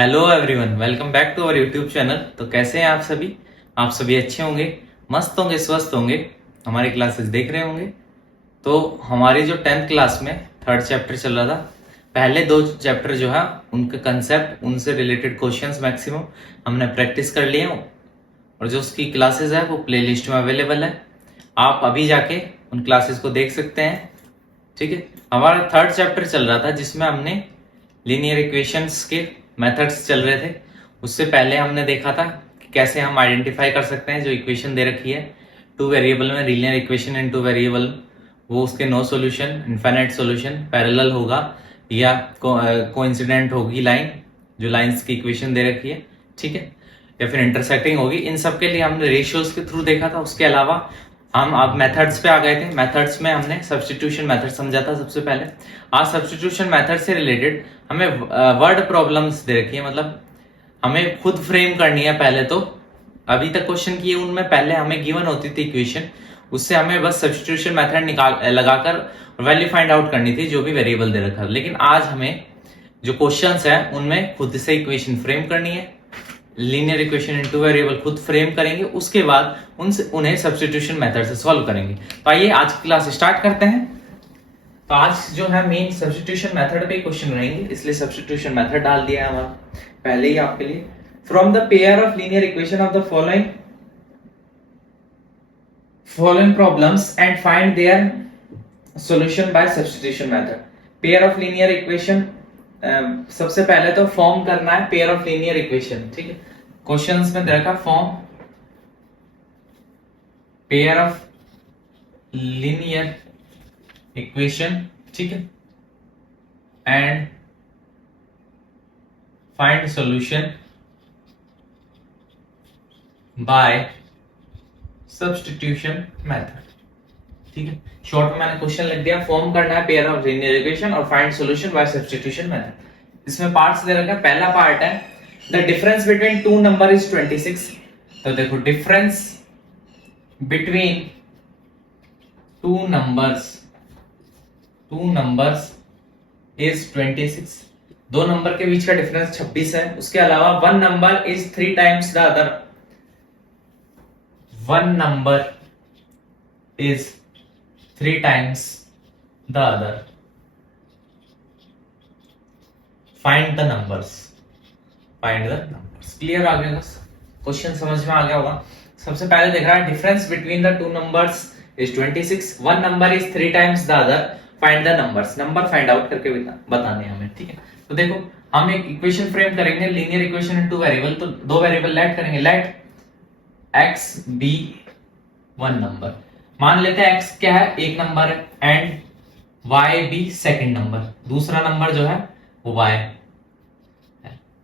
Hello everyone, welcome back to our YouTube channel. तो कैसे हैं आप सभी? आप सभी अच्छे होंगे, मस्त होंगे, स्वस्थ होंगे, हमारी क्लासेस देख रहे होंगे। तो हमारी जो 10th क्लास में थर्ड चैप्टर चल रहा था, पहले दो चैप्टर जो है उनके कंसेप्ट, उनसे रिलेटेड क्वेश्चंस मैक्सिमम हमने प्रैक्टिस कर लिए हैं और जो उसकी क्लासेस है वो प्लेलिस्ट में अवेलेबल है। आप अभी जाके उन क्लासेस को देख सकते हैं। ठीक है, हमारा थर्ड चैप्टर चल रहा था जिसमें हमने लीनियर इक्वेशंस के मेथड्स चल रहे थे। उससे पहले हमने देखा था कि कैसे हम आइडेंटिफाई कर सकते हैं जो इक्वेशन दे रखी है टू वेरिएबल में, linear equation in two variable, वो उसके no solution, infinite solution, parallel होगा या कोइंसिडेंट होगी लाइन, जो लाइंस की इक्वेशन दे रखी है, ठीक है, या फिर इंटरसेक्टिंग होगी। इन सब के लिए हमने रेशियोज के थ्रू देखा था। उसके अलावा हम अब मेथड्स पे आ गए थे। मेथड्स में हमने सब्स्टिट्यूशन मेथड समझा था सबसे पहले। आज सब्स्टिट्यूशन मेथड से रिलेटेड हमें वर्ड प्रॉब्लम्स दे रखी है, मतलब हमें खुद फ्रेम करनी है। पहले तो अभी तक क्वेश्चन किए उनमें पहले हमें गिवन होती थी इक्वेशन, उससे हमें बस सब्स्टिट्यूशन मेथड निकाल लगाकर वैल्यू फाइंड आउट करनी थी जो भी वेरिएबल दे रखा है। लेकिन आज हमें जो क्वेश्चंस है उनमें खुद से इक्वेशन फ्रेम करनी है, लीनियर इक्वेशन इनटू वेरिएबल खुद फ्रेम करेंगे, उसके बाद उन्हें सब्स्टिट्यूशन मेथड से सॉल्व करेंगे। तो आइए आज की क्लास स्टार्ट करते हैं। तो आज जो है मेन सब्स्टिट्यूशन मेथड पे क्वेश्चन रहेंगे, इसलिए सब्स्टिट्यूशन मेथड डाल दिया है हमारा पहले ही आपके लिए। From the pair of linear equation of the following problems and find their solution bye substitution method. Pair of linear equation, सबसे पहले तो फॉर्म करना है पेयर ऑफ लीनियर इक्वेशन। ठीक है, क्वेश्चंस में दे रखा form pair of linear equation, ठीक है, and find solution bye substitution method. ठीक है, शॉर्ट में मैंने क्वेश्चन लिख दिया, फॉर्म करना है पेयर ऑफ लीनियर इक्वेशन और find solution bye substitution method. इसमें पार्ट्स दे रखा है। पहला पार्ट है the difference between two number is 26। तो देखो, difference between to numbers is 26। दो नंबर के बीच का डिफरेंस 26 है। उसके अलावा one number is 3 times the other. One number is 3 times the other. Find the numbers. Clear आ गया? क्वेश्चन समझ में आ गया होगा। सबसे पहले देख रहा है difference between the two numbers is 26, one number is 3 times the other, find the numbers. Number find out करके बताने हमें। ठीक है, तो देखो हम एक इक्वेशन फ्रेम करेंगे, linear equation in two variable. तो दो वेरिएबल लेट करेंगे, let x be one number. मान लेते हैं x क्या है, एक नंबर है, एंड y भी सेकंड नंबर, दूसरा नंबर जो है वो y है।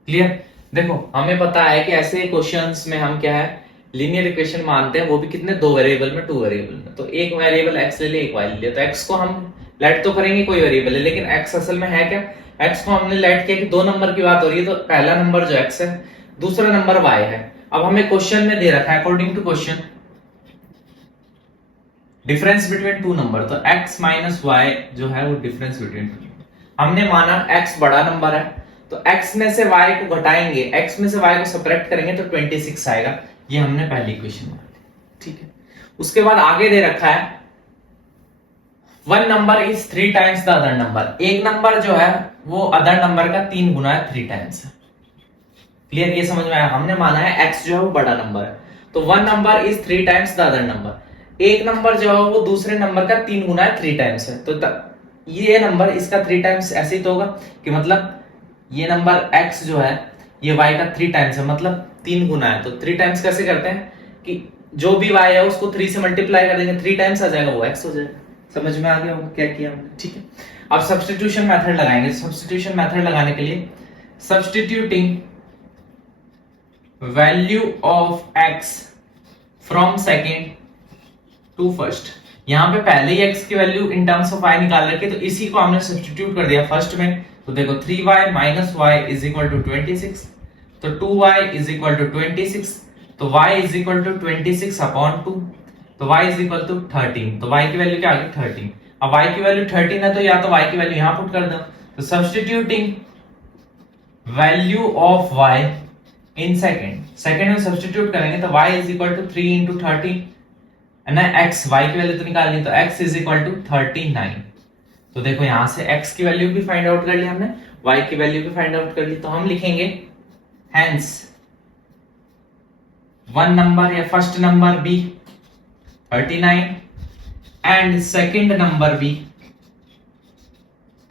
क्लियर? देखो हमें पता है कि ऐसे क्वेश्चंस में हम क्या है, लीनियर इक्वेशन मानते हैं, वो भी कितने, दो वेरिएबल में, टू वेरिएबल में। तो एक वेरिएबल x ले लिया, एक y ले लिया। तो x को हम लेट तो करेंगे, कोई वेरिएबल है, लेकिन x असल में है क्या, x को हमने लेट किया कि दो नंबर की बात हो रही है, तो पहला नंबर जो x है, दूसरा नंबर y है। अब हमें क्वेश्चन में दे रखा है according to question difference between two number, तो x माइनस वाई जो है वो डिफरेंस बिटवीन टू। हमने माना x बड़ा नंबर है, तो x में से y को घटाएंगे, x में से y को सब्ट्रैक्ट करेंगे तो 26 आएगा। ये हमने पहली इक्वेशन मान ली। ठीक है, उसके बाद आगे दे रखा है one number is 3 times the other number. एक नंबर जो है वो अदर नंबर का 3 गुना है, 3 टाइम्स है। क्लियर? ये समझ में आया? हमने माना है x जो है वो बड़ा नंबर है, तो one number is 3 times the other number. एक नंबर जो है वो दूसरे नंबर का 3 गुना है, 3 टाइम्स है। तो ये नंबर इसका 3 टाइम्स ऐसे ही तो होगा कि मतलब ये नंबर x जो है ये y का 3 टाइम्स है, मतलब 3 गुना है। तो 3 टाइम्स कैसे करते हैं कि जो भी y है उसको 3 से मल्टीप्लाई कर देंगे, 3 टाइम्स आ जाएगा, वो x हो जाएगा। समझ में आ गया होगा क्या किया हमने? ठीक है, अब सब्स्टिट्यूशन मेथड लगाएंगे। सब्स्टिट्यूशन मेथड लगाने के लिए substituting value of x from second to first. यहाँ पे पहले ही x की value in terms of y निकाल रखी है, तो इसी को हमने सब्स्टिट्यूट कर दिया फर्स्ट में। तो देखो 3y minus y is equal to 26, तो 2y इज इक्वल टू 26, तो y is equal to 26 upon 2, तो y इज इक्वल टू 13। तो y की वैल्यू क्या आ गई? 13। अब y की वैल्यू 13 है, तो या तो y की वैल्यू यहाँ पुट कर दो। तो substituting value of y in second में सब्स्टिट्यूट करेंगे तो y is equal to 3 into 30 है ना, x y की वैल्यू तो निकालनी, तो x इज इक्वल टू 39। तो देखो यहां से x की वैल्यू भी फाइंड आउट कर ली हमने, y की वैल्यू भी फाइंड आउट कर ली, तो हम लिखेंगे हेंस वन नंबर या first number be 39 and second number be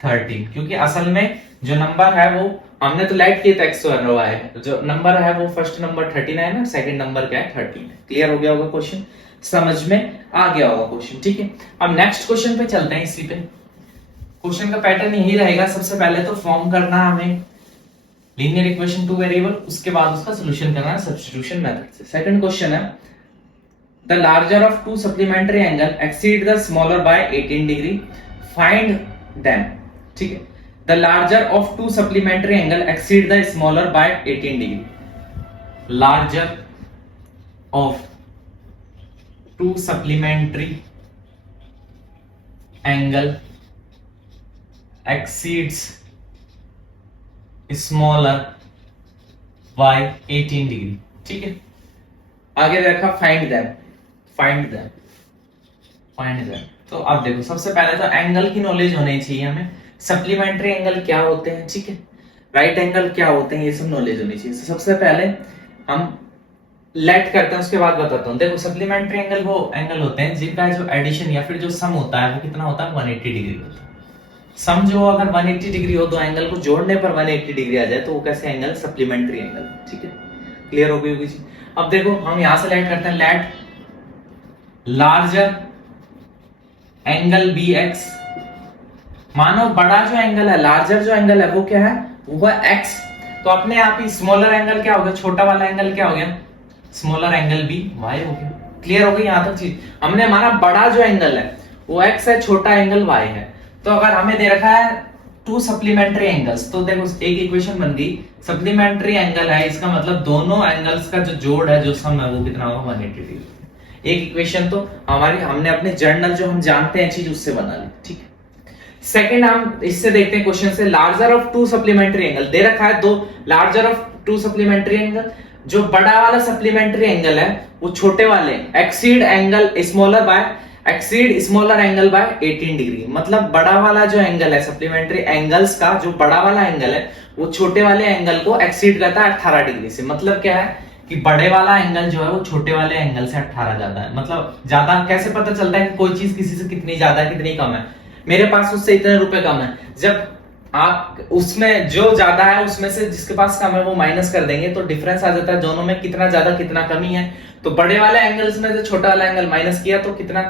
13, क्योंकि असल में जो नंबर है वो हमने तो लेट किया था x और y है, जो नंबर है वो फर्स्ट नंबर 39 है, सेकंड नंबर क्या है 13 है। क्लियर हो गया होगा क्वेश्चन, समझ में आ गया होगा क्वेश्चन, ठीक है। अब नेक्स्ट क्वेश्चन पे चलते हैं। इसी पे क्वेश्चन का पैटर्न यही रहेगा, सबसे पहले तो फॉर्म करना हमें लीनियर इक्वेशन टू वेरिएबल, उसके बाद उसका सॉल्यूशन करना है सब्स्टिट्यूशन मेथड से। सेकंड क्वेश्चन है the larger of two supplementary angle exceed the smaller by 18 degree, find them, ठीक है। The larger of two supplementary angle exceed the smaller by 18 degree, larger of two supplementary angle exceeds smaller by 18 degree, ठीक है। आगे देखा find them, find them, find them. तो अब देखो सबसे पहले तो एंगल की नॉलेज होनी चाहिए हमें, सप्लीमेंट्री एंगल क्या होते हैं, ठीक है, राइट एंगल क्या होते हैं, ये सब नॉलेज होनी चाहिए। सबसे पहले हम लेट करते हैं, उसके बाद बताता हूँ। देखो सप्लीमेंट्री एंगल वो एंगल होते हैं जिनका जो एडिशन या फिर जो सम होता है वो कितना होता है, 180 डिग्री होता है। समझो अगर 180 डिग्री हो, दो एंगल को जोड़ने पर 180 डिग्री आ जाए तो वो कैसे एंगल, सप्लीमेंट्री एंगल, ठीक है। क्लियर हो गई होगी जी। अब देखो हम यहां से लेट करते हैं, let larger angle be x, मानो बड़ा जो एंगल है, लार्जर जो एंगल है वो क्या है, वो है एक्स, तो अपने आप ही स्मॉलर एंगल क्या हो गया, छोटा वाला एंगल क्या हो गया, स्मॉलर एंगल बी वाई हो गया। क्लियर हो गई यहां तक चीज, हमने हमारा बड़ा जो एंगल है वो एक्स है, छोटा एंगल वाई है। तो अगर हमें दे रखा है टू सप्लीमेंट्री एंगल्स, तो देखो एक इक्वेशन बन गई, सप्लीमेंट्री एंगल है, इसका मतलब दोनों एंगल्स का जो जोड़ है, जो सम है वो कितना होगा, 180 डिग्री। एक इक्वेशन तो हमारी हमने अपने जर्नल जो हम जानते हैं चीज उससे बना ली, ठीक है। सेकंड हम इससे देखते हैं क्वेश्चन से, larger of two supplementary angle दे रखा है, दो larger of two supplementary angle, जो बड़ा वाला सप्लीमेंट्री एंगल है वो छोटे वाले exceed angle smaller by, exceed smaller angle by 18 degree, मतलब बड़ा वाला जो एंगल है सप्लीमेंट्री एंगल्स का, जो बड़ा वाला एंगल है वो छोटे वाले एंगल को एक्सीड करता है 18 डिग्री से। मतलब क्या है कि बड़े वाला एंगल जो है वो छोटे वाले एंगल से 18 ज्यादा है। मतलब ज्यादा कैसे पता चलता है कि कोई चीज किसी से कितनी ज्यादा है कितनी कम है, मेरे पास उससे इतने रुपए कम है, जब आप उसमें जो ज्यादा है उसमें से जिसके पास कम है वो माइनस कर देंगे तो डिफरेंस आ जाता है दोनों में, कितना ज्यादा कितना कमी है। तो बड़े वाले एंगल्स में से छोटा वाला एंगल माइनस किया तो कितना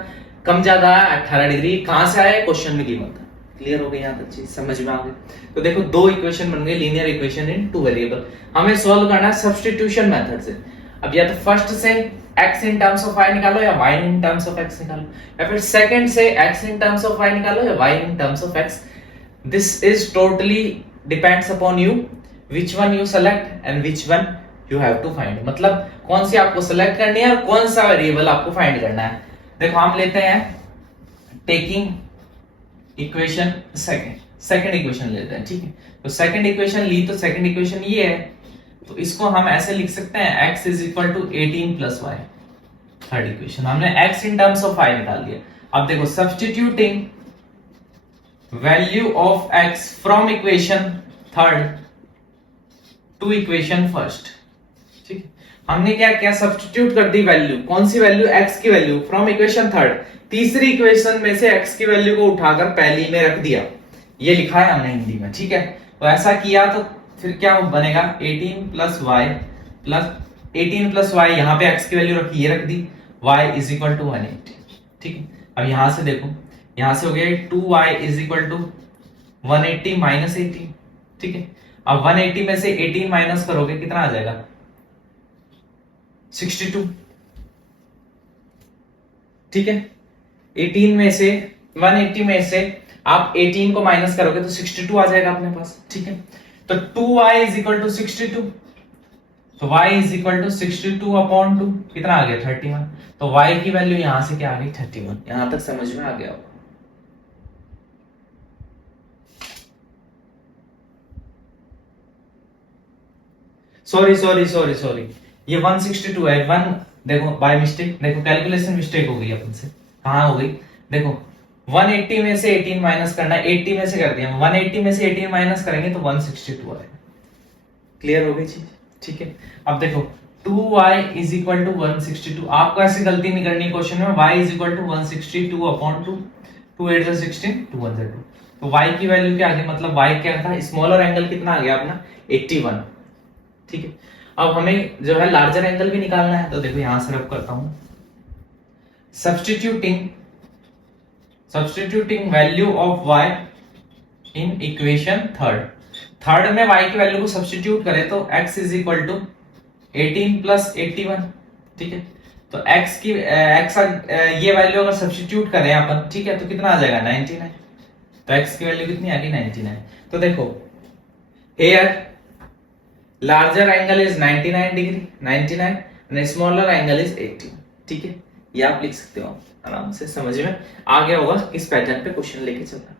कम ज्यादा है, 18 डिग्री। कहां से आया, क्वेश्चन में गिवन था। क्लियर हो गई यहां तक चीज, समझ में आ गई। तो देखो दो इक्वेशन बन गई, linear equation in two variable. हमें सॉल्व करना है सब्स्टिट्यूशन मेथड से। अब या तो फर्स्ट से x in terms of y निकालो या y in terms of x निकालो, या फिर सेकंड से x in terms of y निकालो या y in terms of x। This is totally depends upon you, which one you select and which one you have to find. मतलब कौन सी आपको select करनी है और कौन सा वेरिएबल आपको फाइंड करना है। देखो हम लेते हैं टेकिंग इक्वेशन सेकंड इक्वेशन लेते हैं, ठीक है। तो सेकंड इक्वेशन ली, तो सेकंड इक्वेशन ये है, तो इसको हम ऐसे लिख सकते हैं x is equal to 18 plus y. Third equation हमने x in terms of y निकाल दिया। अब देखो substituting value of x from equation third to equation first, ठीक है। हमने क्या किया, सब्स्टिट्यूट कर दी वैल्यू, कौन सी वैल्यू, x की वैल्यू फ्रॉम इक्वेशन थर्ड, तीसरी इक्वेशन में से x की वैल्यू को उठाकर पहली में रख दिया, ये लिखा है हमने हिंदी में, ठीक है। तो ऐसा किया तो फिर क्या बनेगा, 18 plus y plus 18 plus y, यहाँ पे x की वैल्यू रखी, ये रख दी, y इज इक्वल टू 180, ठीक है। अब यहां से देखो, यहां से हो गया 2y is equal to 180 minus 18, ठीक है। अब 180 में से 18 माइनस करोगे कितना आ जाएगा, 62, ठीक है। 18 में से 180 में से आप 18 को माइनस करोगे तो 62 आ जाएगा अपने पास, ठीक है। तो 2y इज इक्वल टू 62, तो y is equal to 62 upon 2 कितना आ गया, 31। तो y की वैल्यू यहां से क्या आ गई, 31। यहां तक समझ में आ गया होगा। सॉरी ये 162 है। वन देखो बाय मिस्टेक, देखो कैलकुलेशन मिस्टेक हो गई अपन से। कहाँ हो गई देखो, 180 में से 18 माइनस करना है, 80 में से कर दिया, 180 में से 18 माइनस करेंगे तो 162 आएगा। क्लियर हो गई चीज, ठीक है। अब देखो 2y इज इक्वल टू 162, आपको ऐसी गलती नहीं करनी क्वेश्चन में, y is equal to 162 upon 2, 2 8 16, 2 1 2। तो y की वैल्यू क्या आ गई, मतलब y क्या था, स्मॉलर एंगल कितना आ गया अपना 81, ठीक है। अब हमें जो है लार्जर एंगल भी निकालना है, तो देखो यहां से रब करता हूं, substituting value of y in equation third में y की वैल्यू को सब्स्टिट्यूट करें तो x is equal to 18 plus 81, ठीक है। तो x की ये वैल्यू अगर सब्स्टिट्यूट करें अपन, ठीक है, तो कितना आ जाएगा 99। तो x की वैल्यू कितनी आ गई 99। तो देखो here larger angle is 99 degree 99 and smaller angle is 80, ठीक है। ये आप लिख सकते हो आराम से, समझ में आ गया होगा किस पैटर्न पे क्वेश्चन लेके चलना है।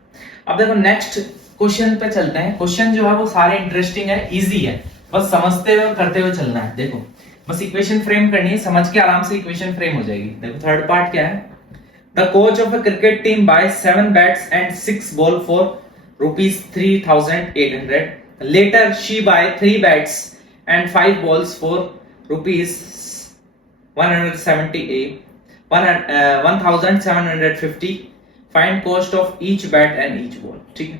अब देखो नेक्स्ट क्वेश्चन पे चलते हैं। क्वेश्चन जो है वो सारे इंटरेस्टिंग है, इजी है, बस समझते हुए और करते हुए चलना है। देखो बस इक्वेशन फ्रेम करनी है, समझ के आराम से इक्वेशन फ्रेम हो जाएगी। देखो थर्ड पार्ट क्या है, the coach of a cricket team buy 7 bats and 6 ball for ₹3,800, later she buy 3 bats and 5 balls for ₹1,750, find cost of each bat and each ball, ठीक है।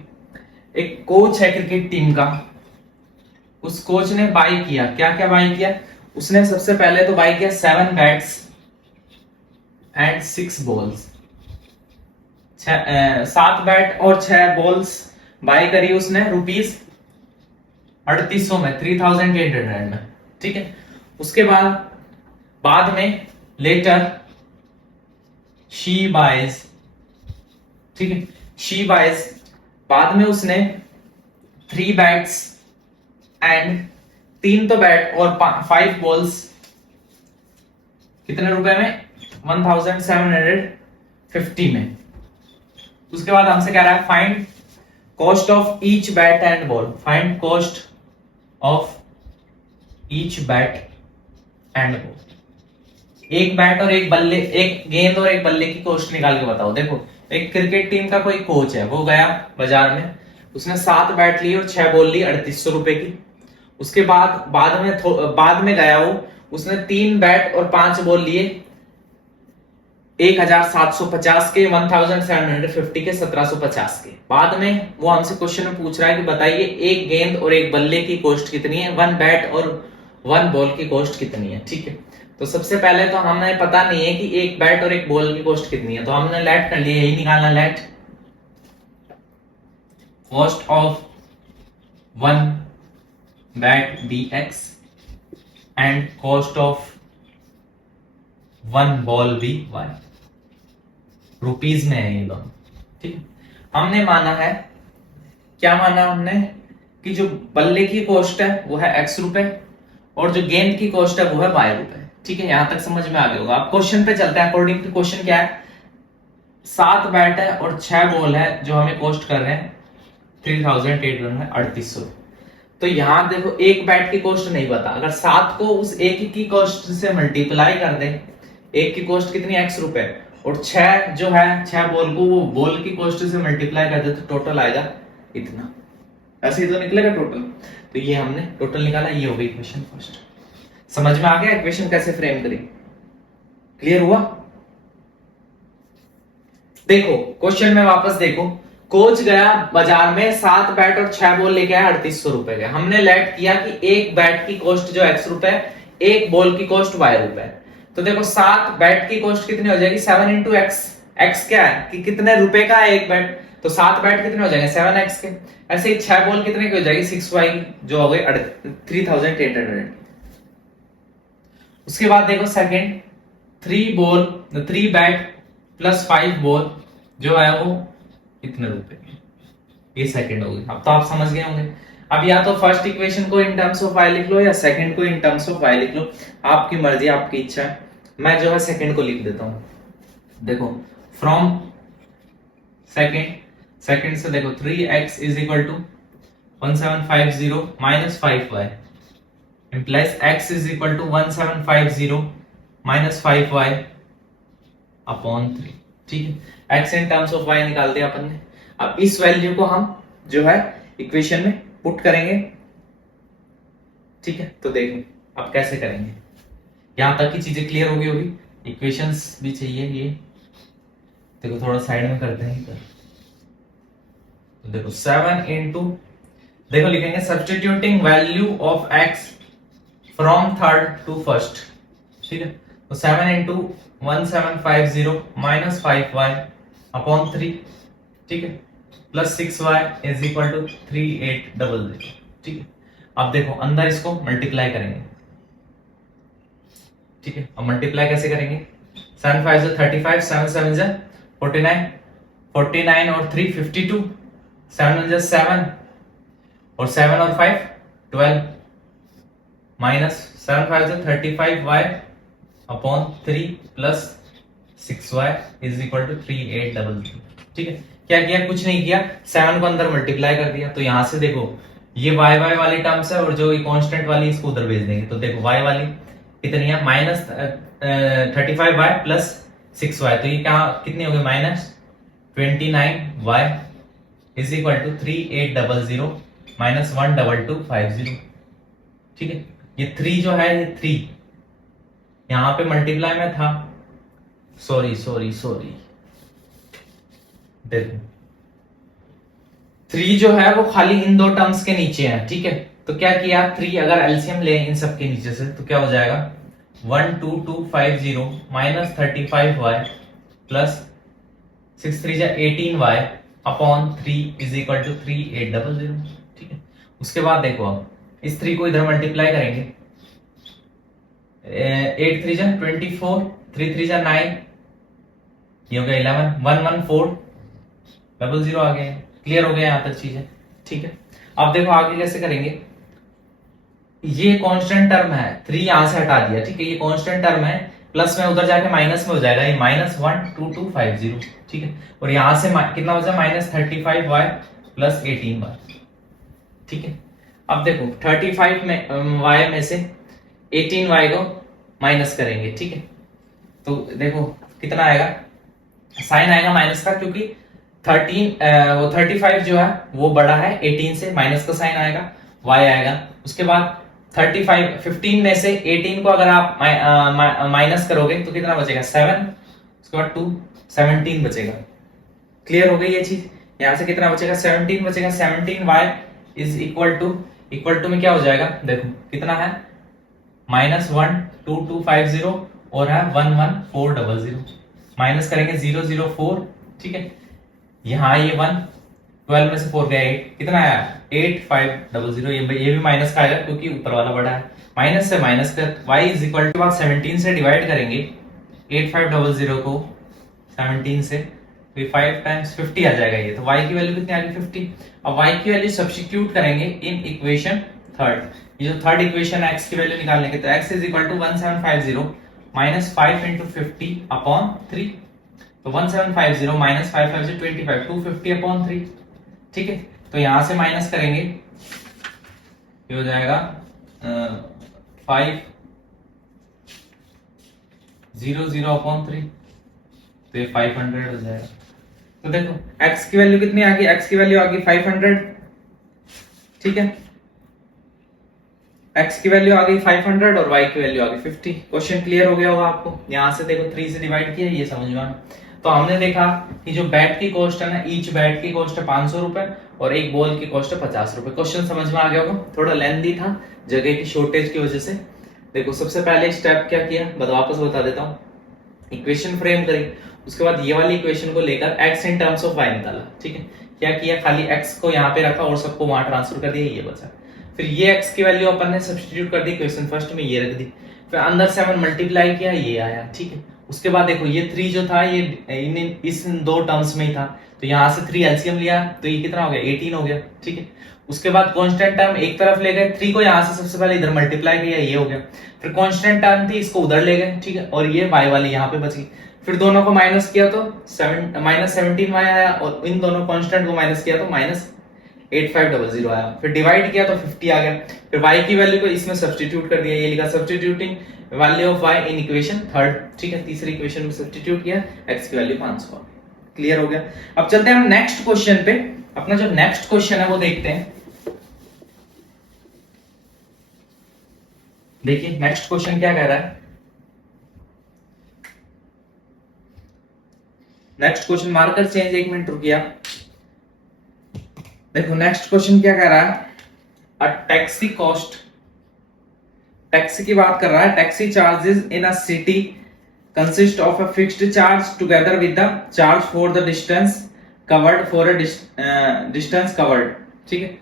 एक कोच है cricket team का, उस coach ने bye किया, क्या क्या बाय किया, उसने सबसे पहले तो बाय किया 7 बैट्स एंड 6 बॉल्स, 7 बैट और 6 बॉल्स बाय करी उसने ₹3800 में, 3,800 में, ठीक है। उसके बाद में लेटर शी बाइज, ठीक है, शी बाइज, बाद में उसने 3 बैट्स एंड 3 तो बैट और 5 बॉल्स, कितने रुपए में 1,750 में। उसके बाद हमसे कह रहा है find cost of each bat and ball, find cost of each bat and ball. एक बैट और एक बल्ले, एक गेंद और एक बल्ले की कॉस्ट निकाल के बताओ। देखो एक क्रिकेट टीम का कोई कोच है, वो गया बाजार में, उसने 7 बैट ली और 6 बॉल ली 3800 रुपए की। उसके बाद में गया वो, उसने 3 बैट और 5 बॉल लिए 1,750 के, 1,750 के, 1,750 के। बाद में वो हमसे क्वेश्चन में पूछ रहा है कि बताइए एक गेंद और एक बल्ले की कॉस्ट कितनी है, 1 बैट और 1 बॉल की कॉस्ट कितनी है, ठीक है। तो सबसे पहले तो हमें पता नहीं है कि एक बैट और एक बॉल की कॉस्ट कितनी है, तो हमने लेट कर लिया, यही निकालना, let cost of 1 bat dx and cost of 1 ball भी y, रुपीज में है ये दोनों, ठीक है। हमने माना है, क्या माना हमने, कि जो बल्ले की कॉस्ट है वो है x रुपए और जो गेंद की कॉस्ट है वो है y रुपए, ठीक है। यहां तक समझ में आ गया होगा। अब क्वेश्चन पे चलते हैं। अकॉर्डिंग टू क्वेश्चन क्या है, 7 बैट है और 6 बॉल है जो हमें कॉस्ट कर रहे हैं 3,800। तो यहां देखो एक बैट की कॉस्ट नहीं बता, अगर 7 को उस एक की कॉस्ट से मल्टीप्लाई कर दे, एक की कॉस्ट कितनी x रुपए, और 6 जो है 6 बॉल को वो बॉल की कॉस्ट से मल्टीप्लाई कर दे तो टोटल आएगा इतना, ऐसे ही तो निकलेगा टोटल। तो ये हमने टोटल निकाला, ये हो गई इक्वेशन फर्स्ट। समझ में आ गया इक्वेशन कैसे फ्रेम करें, क्लियर हुआ। देखो क्वेश्चन में वापस देखो, कोच गया बाजार में 7 बैट और 6 बॉल लेके आया 3800 रुपए के। हमने लेट किया कि एक बैट की कॉस्ट जो x रुपए, एक बॉल की कॉस्ट y रुपए। तो देखो 7 बैट की कॉस्ट कितनी हो जाएगी, 7 इंटू एक्स, एक्स क्या है कि कितने रुपए का है एक बैट, तो 7 बैट कितने हो जाएंगे 7x के। ऐसे ही 6 बॉल कितने की हो जाएगी 6y की, जो हो गई 3,800। उसके बाद देखो सेकंड, 3 बैट प्लस 5 बॉल जो है वो इतने रुपए की, ये सेकंड होगी। अब तो आप समझ गए होंगे। अब या तो फर्स्ट इक्वेशन को इन टर्म्स ऑफ y लिख लो या सेकंड को इन टर्म्स ऑफ y लिख लो, आपकी मर्जी, आपकी इच्छा है। मैं जो है सेकंड को लिख देता हूं। देखो फ्रॉम सेकंड से देखो 3x is equal to 1750 minus 5y implies x is equal to 1750 minus 5y upon 3। ठीक है, x in terms of y निकाल दिया अपन ने। अब इस वैल्यू को हम जो है इक्वेशन में पुट करेंगे। ठीक है, तो देखो अब कैसे करेंगे, यहां तक की चीजें क्लियर होगी। इक्वेशंस भी चाहिए ये, देखो थोड़ा साइड में करते हैं इधर। तो देखो 7 इंटू, देखो लिखेंगे substituting value of x from third to first. ठीक है, तो 7 इंटू 1750 माइनस 5y अपॉन 3। ठीक है, plus 6y is equal to 3800। ठीक है, अब देखो अंदर इसको मल्टीप्लाई करेंगे। ठीक है, अब मल्टीप्लाई कैसे करेंगे, 7 5 से 35, 7 7 से 49, 49 और 3 52, 7 1 7 और 7 और 5 12, माइनस 7 5 से 35y upon 3 plus 6y is equal to 3800। ठीक है, क्या किया, कुछ नहीं किया, 7 को अंदर मल्टीप्लाई कर दिया। तो यहां से देखो ये y y वाली टर्म्स है और जो ये कांस्टेंट वाली इसको उधर भेज देंगे। तो देखो y वाली कितनी है, माइनस 35y प्लस 6y, तो ये क्या कितनी हो गई, minus 29y is equal to 3800 minus 12250। ठीक है, ये 3 जो है, ये 3 यहां पे मल्टीप्लाई में था, सॉरी देखो 3 जो है वो खाली इन दो टर्म्स के नीचे है। ठीक है, तो क्या किया, 3 अगर एलसीएम ले इन सब के नीचे से तो क्या हो जाएगा, 12250 माइनस 35y प्लस 6 3 जा 18y upon 3 is equal to 3800। ठीक है, उसके बाद देखो अब इस 3 को इधर मल्टीप्लाई करेंगे, 8 3 जा 24, 3 3 जा 9, ये हो गया 11, 11400 आ गए। क्लियर हो गया यहाँ तक चीजें। ठीक है, अब देखो आगे कैसे करेंगे, ये कांस्टेंट टर्म है, 3 यहां से हटा दिया। ठीक है, ये कांस्टेंट टर्म है, प्लस में उधर जाके माइनस में हो जाएगा, ये माइनस 12250। ठीक है, और यहां से कितना हो जाए, माइनस 35y प्लस 18y। ठीक है, अब देखो 35 में y में से 18y को माइनस करेंगे। ठीक है, तो देखो कितना आएगा, साइन आएगा माइनस का, क्योंकि 35 जो है वो बड़ा है 18 से, माइनस का साइन आएगा, y आएगा। उसके बाद 15 में से 18 को अगर आप माइनस करोगे तो कितना बचेगा, 7, उसके बाद 2 17 बचेगा। क्लियर हो गई ये चीज, यहां से कितना बचेगा, 17 बचेगा। 17y इज इक्वल टू में क्या हो जाएगा, देखो कितना है, माइनस 12250 और है 11400, माइनस करेंगे 004। ठीक है, यहाँ ये 1, 12 में से 4 गया 8, कितना आया 8500। ये भी माइनस का आएगा क्योंकि ऊपर वाला बड़ा है, माइनस से माइनस कर, y इज इक्वल टू 17 से डिवाइड करेंगे 8500 को 17 से, तो 5 टाइम्स 50 आ जाएगा ये। तो y की वैल्यू कितनी आ गई, 50। अब y की वैल्यू सब्स्टिट्यूट करेंगे इन इक्वेशन थर्ड, ये जो थर्ड इक्वेशन है x की वैल्यू निकालने के, तो x is equal to 1750 minus 5 into 50 upon 3, तो 1750 माइनस 5 5 से 25, 250 अपॉन 3। ठीक है, तो यहां से माइनस करेंगे, ये हो जाएगा 500 अपॉन 3, तो ये 500 हो जाएगा। तो देखो x की वैल्यू कितनी आ गई, x की वैल्यू आ गई 500। ठीक है, x की वैल्यू आ गई 500 और y की वैल्यू आ गई 50। क्वेश्चन क्लियर हो गया होगा आपको, यहां से देखो 3 से डिवाइड किया, ये समझ में। तो हमने देखा कि जो बैट की कॉस्ट है ना, ईच बैट की कॉस्ट है 500 रुपए और एक बॉल की कॉस्ट है 50 रुपए। क्वेश्चन समझ में आ गया होगा, थोड़ा लेंथी था जगह की शॉर्टेज की वजह से। देखो सबसे पहले स्टेप क्या किया, वापस बता देता हूँ, इक्वेशन फ्रेम करी, उसके बाद ये वाली इक्वेशन को लेकर x in terms of y निकाला। ठीक है, क्या किया, खाली x को यहाँ पे रखा और सबको वहां ट्रांसफर कर दिया, ये बचा। फिर ये x की वैल्यू अपन ने सब्स्टिट्यूट कर दी इक्वेशन फर्स्ट में, ये रख दी, फिर अंदर से अपन मल्टीप्लाई किया, ये आया। ठीक है, उसके बाद देखो ये 3 जो था ये इस दो टर्म्स में ही था, तो यहाँ से 3 एलसीएम लिया, तो ये कितना हो गया, 18 हो गया। ठीक है, उसके बाद कांस्टेंट टर्म एक तरफ ले गए, 3 को यहाँ से सबसे पहले इधर मल्टीप्लाई किया, ये हो गया। फिर कांस्टेंट टर्म थी, इसको उधर ले गए। ठीक है, और ये y वाली यहाँ पे बची, फिर दोनों को माइनस किया तो माइनस 17y आया, और इन दोनों कांस्टेंट को माइनस किया तो माइनस 8500 आया, फिर डिवाइड किया तो 50 आ गया, फिर y की वैल्यू को इसमें सब्स्टिट्यूट कर दिया, ये लिखा substituting value of y in equation third, ठीक है, तीसरी इक्वेशन में सब्स्टिट्यूट किया, x की वैल्यू 500। क्लियर हो गया। अब चलते हैं हम नेक्स्ट क्वेश्चन पे। अपना जो नेक्स्ट क्वेश्चन है वो देखते हैं। देखिए नेक्स्ट क्वेश्चन क्या कह रहा है। Next question marker change, 1 minute रुकिए। देखो नेक्स्ट क्वेश्चन क्या कह रहा है, अ टैक्सी कॉस्ट, टैक्सी की बात कर रहा है, taxi charges in a city consist of a fixed charge together with the charge for the distance covered for a distance covered, ठीक है।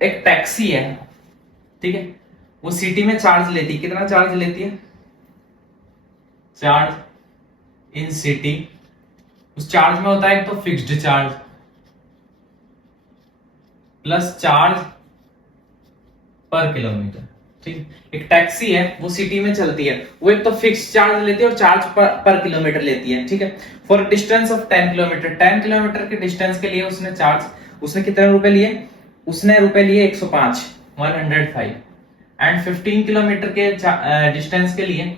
एक टैक्सी है, ठीक है, वो सिटी में चार्ज लेती है, कितना चार्ज लेती है, चार्ज इन सिटी, उस चार्ज में होता है एक तो fixed charge plus charge per kilometre, ठीक है। एक टैक्सी है वो सिटी में चलती है, वो एक तो फिक्स्ड चार्ज लेती है और चार्ज पर किलोमीटर लेती है, ठीक है। For distance of 10 kilometre, 10 kilometre के डिस्टेंस के लिए उसने चार्ज, उसने कितने रुपए लिए, उसने रुपए लिए 105, 105, एंड 15 किलोमीटर के डिस्टेंस के लिए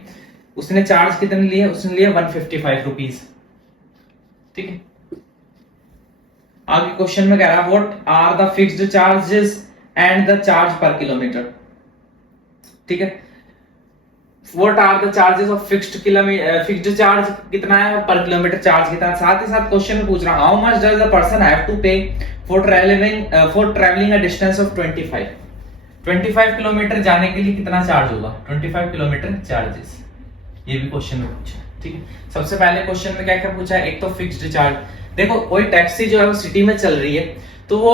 उसने चार्ज कितने लिए, उसने लिए 155 रुपीज, ठीक है। आगे क्वेश्चन में कह रहा है what are the fixed charges and the charge per kilometre, ठीक है। What are the charges of fixed charge कितना है और पर किलोमीटर चार्ज कितना है। साथ ही साथ क्वेश्चन में पूछ रहा how much does the person have to pay for travelling a distance of 25 kilometre जाने के लिए कितना चार्ज होगा, 25 किलोमीटर चार्जेस, ये भी क्वेश्चन में पूछा, ठीक है। सबसे पहले क्वेश्चन में क्या क्या पूछा है, एक तो फिक्स्ड चार्ज। देखो कोई टैक्सी जो है वो सिटी में चल रही है तो वो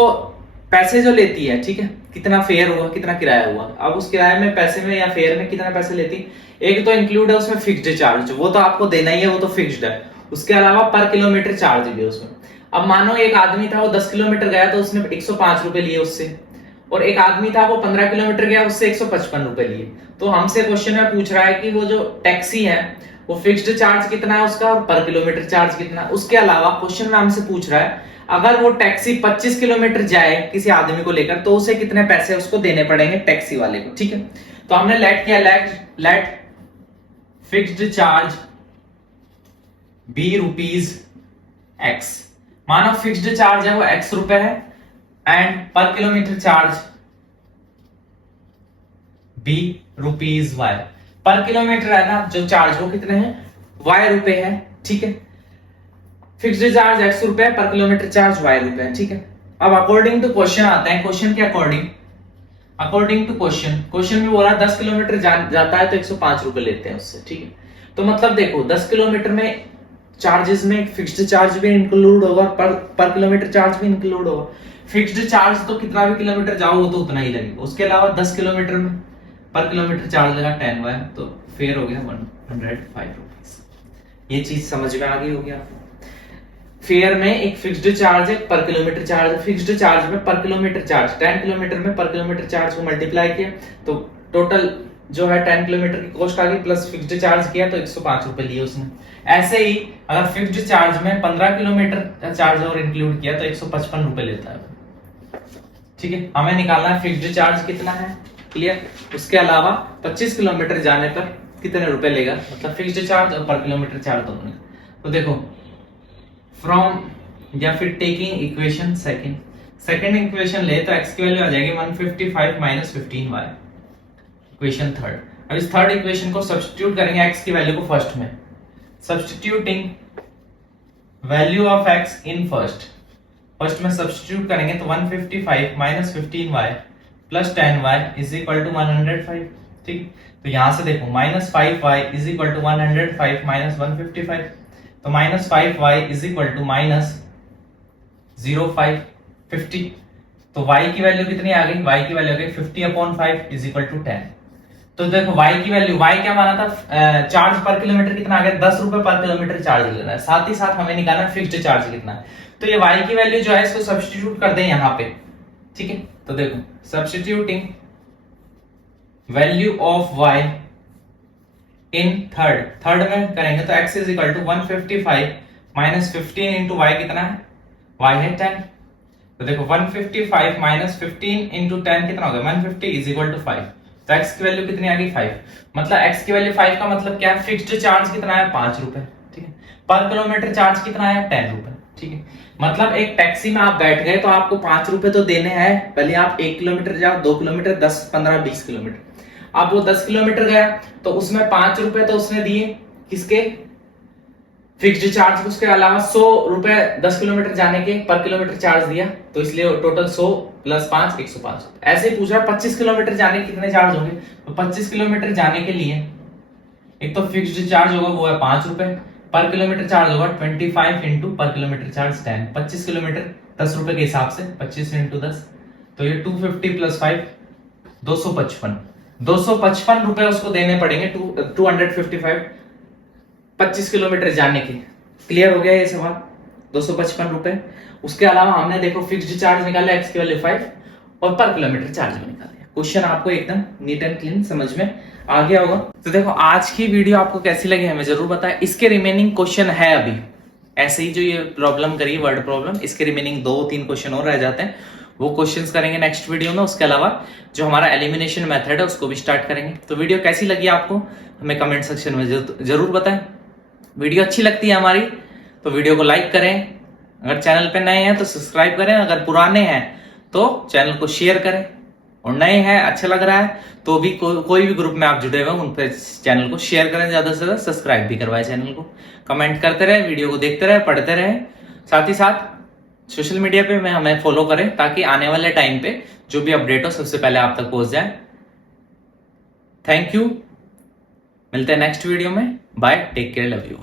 पैसे जो लेती है, ठीक है, कितना फेयर हुआ, कितना किराया हुआ। अब उस किराए में, पैसे में या फेयर में कितना पैसे लेती, एक तो इंक्लूड है उसमें फिक्स्ड चार्ज, वो तो आपको देना ही है, वो तो फिक्स्ड है। उसके अलावा पर किलोमीटर चार्ज भी है उसमें। अब मानो एक आदमी था वो 10 किलोमीटर गया तो उसने 105 रुपए लिए उससे, और एक आदमी था वो 15 किलोमीटर गया उससे 155 रुपए लिए। तो हमसे क्वेश्चन में पूछ रहा है कि वो जो टैक्सी है वो फिक्स्ड चार्ज कितना है उसका और पर किलोमीटर चार्ज कितना है। उसके अलावा क्वेश्चन में हमसे पूछ रहा है अगर वो टैक्सी 25 किलोमीटर जाए किसी आदमी को लेकर तो उसे कितने पैसे उसको देने पड़ेंगे टैक्सी वाले को, ठीक है। तो हमने लेट किया, let fixed charge be rupees x. मानो फिक्स्ड चार्ज है वो एक्स रुपए है and per kilometre charge be rupees y. Per kilometre है ना जो चार्ज वो कितने हैं, वाई रुपए है, ठीक है। फिक्स्ड चार्ज एक्स रुपए, पर किलोमीटर चार्ज वाई रुपए है, ठीक है। अब अकॉर्डिंग टू क्वेश्चन आते हैं, क्वेश्चन के अकॉर्डिंग टू क्वेश्चन में बोला 10 किलोमीटर जाता है तो 105 रुपए लेते हैं उससे, ठीक है। तो मतलब देखो 10 किलोमीटर में चार्जेस में फिक्स्ड चार्ज भी इंक्लूड होगा, पर किलोमीटर चार्ज भी इंक्लूड होगा। फिक्स्ड चार्ज तो कितना भी किलोमीटर जाओ वो तो उतना ही लगेगा। उसके अलावा 10 किलोमीटर में पर किलोमीटर चार्ज लगा 10 वाई, तो फेयर हो गया 105 रुपीज। ये चीज समझ में आ गई होगी आपको। फेयर में एक फिक्स्ड चार्ज है, पर किलोमीटर चार्ज है। फिक्स्ड चार्ज में पर किलोमीटर चार्ज 10 किलोमीटर में पर किलोमीटर चार्ज को मल्टीप्लाई किया तो टोटल जो है 10 किलोमीटर की कॉस्ट आ गई, प्लस फिक्स्ड चार्ज किया तो 105 रुपए लिए उसने। ऐसे ही अगर फिक्स्ड चार्ज में 15 किलोमीटर चार्ज और इंक्लूड किया तो 155 रुपए लेता है, ठीक है। हमें निकालना है फिक्स्ड चार्ज कितना है, क्लियर। उसके अलावा 25 किलोमीटर जाने पर कितने रुपए लेगा, मतलब फिक्स्ड चार्ज और पर किलोमीटर चार्ज दोनों। तो देखो फ्रॉम या फिर टेकिंग इक्वेशन सेकंड इक्वेशन ले तो x की वैल्यू आ जाएगी 155 माइनस 15y, इक्वेशन थर्ड। अब इस थर्ड इक्वेशन को सब्स्टिट्यूट करेंगे x की वैल्यू को फर्स्ट में, substituting value of x in first में सब्स्टिट्यूट करेंगे तो 155 minus 15y plus 10y is equal to 105, ठीक। तो यहां से देखो minus 5y is equal to 105 minus 155, तो minus 5y is equal to minus 0.550। तो y की वैल्यू कितनी आ गई, y की वैल्यू आ गई 50/5 इज इक्वल टू 10। तो देखो y की वैल्यू, y क्या माना था, चार्ज पर किलोमीटर कितना आ गया, 10 रुपए पर किलोमीटर चार्ज लेना है। साथ ही साथ हमें निकालना है फिक्स्ड चार्ज कितना है। तो ये y की वैल्यू जो है इसको सब्स्टिट्यूट कर दें यहाँ पे, ठीक है। तो देखो substituting value of y in third में करेंगे तो x is equal to 155 minus 15 into y कितना है, y है 10 तो देखो 155 माइनस 15 इंटू 10 कितना हो गया 150 इज इक्वल टू 5। तो x की वैल्यू कितनी आ गई 5। मतलब x की वैल्यू 5 का मतलब क्या है, फिक्स्ड चार्ज कितना है 5 रुपए, ठीक है। पर किलोमीटर चार्ज कितना है 10 रुपए, ठीक है। मतलब एक टैक्सी में आप बैठ गए तो आपको 5 रुपए तो देने हैं, भले आप 1 किलोमीटर जाओ, 2 किलोमीटर, 10, 15, 20 किलोमीटर। अब वो 10 किलोमीटर गया तो उसमें 5 रुपए तो उसने दिए, किसके, फिक्स्ड चार्ज। उसके अलावा 100 रुपए 10 किलोमीटर जाने के पर किलोमीटर चार्ज दिया, तो इसलिए टोटल 100 प्लस 5 105। ऐसे ही पूछ रहा 25 किलोमीटर जाने के कितने चार्ज होंगे, तो 25 किलोमीटर जाने के लिए एक तो फिक्स्ड चार्ज होगा वो है 5 रुपए, पर किलोमीटर चार्ज होगा 25 इंटू पर किलोमीटर चार्ज 10। 25 किलोमीटर 10 रुपए के हिसाब से 25 इंटू 10, तो ये 250 प्लस 5 255 रुपए उसको देने पड़ेंगे। 255 25 किलोमीटर जाने के। क्लियर हो गया ये सवाल, 255 रुपए। उसके अलावा हमने देखो फिक्स्ड चार्ज निकाला x की वैल्यू 5 और पर किलोमीटर चार्ज भी निकाल दिया। क्वेश्चन आपको एकदम नीट एंड क्लीन समझ में आ गया होगा। तो देखो आज की वीडियो आपको कैसी लगी हमें जरूर बताएं। इसके रिमेनिंग क्वेश्चन है अभी, ऐसे ही जो ये प्रॉब्लम करी वर्ड प्रॉब्लम, इसके रिमेनिंग 2-3 क्वेश्चन और रह जाते हैं, वो क्वेश्चंस करेंगे नेक्स्ट वीडियो में। उसके अलावा जो हमारा एलिमिनेशन मेथड है उसको भी स्टार्ट करेंगे। तो वीडियो कैसी लगी आपको हमें कमेंट सेक्शन में जरूर बताएं। वीडियो अच्छी लगती है हमारी तो वीडियो को लाइक करें, अगर चैनल पे नए हैं तो सब्सक्राइब करें, अगर पुराने हैं तो चैनल को शेयर करें, और नए हैं अच्छा लग रहा है तो भी कोई भी ग्रुप में आप जुड़े हुए हैं उन पर चैनल को शेयर करें, ज्यादा से ज्यादा सब्सक्राइब भी करवाएं चैनल को, कमेंट करते रहे, वीडियो को देखते रहे, पढ़ते रहे, साथ ही साथ सोशल मीडिया पे में हमें फॉलो करें ताकि आने वाले टाइम पे जो भी अपडेट हो सबसे पहले आप तक पहुंच जाए। थैंक यू, मिलते हैं नेक्स्ट वीडियो में, bye, take care, love you.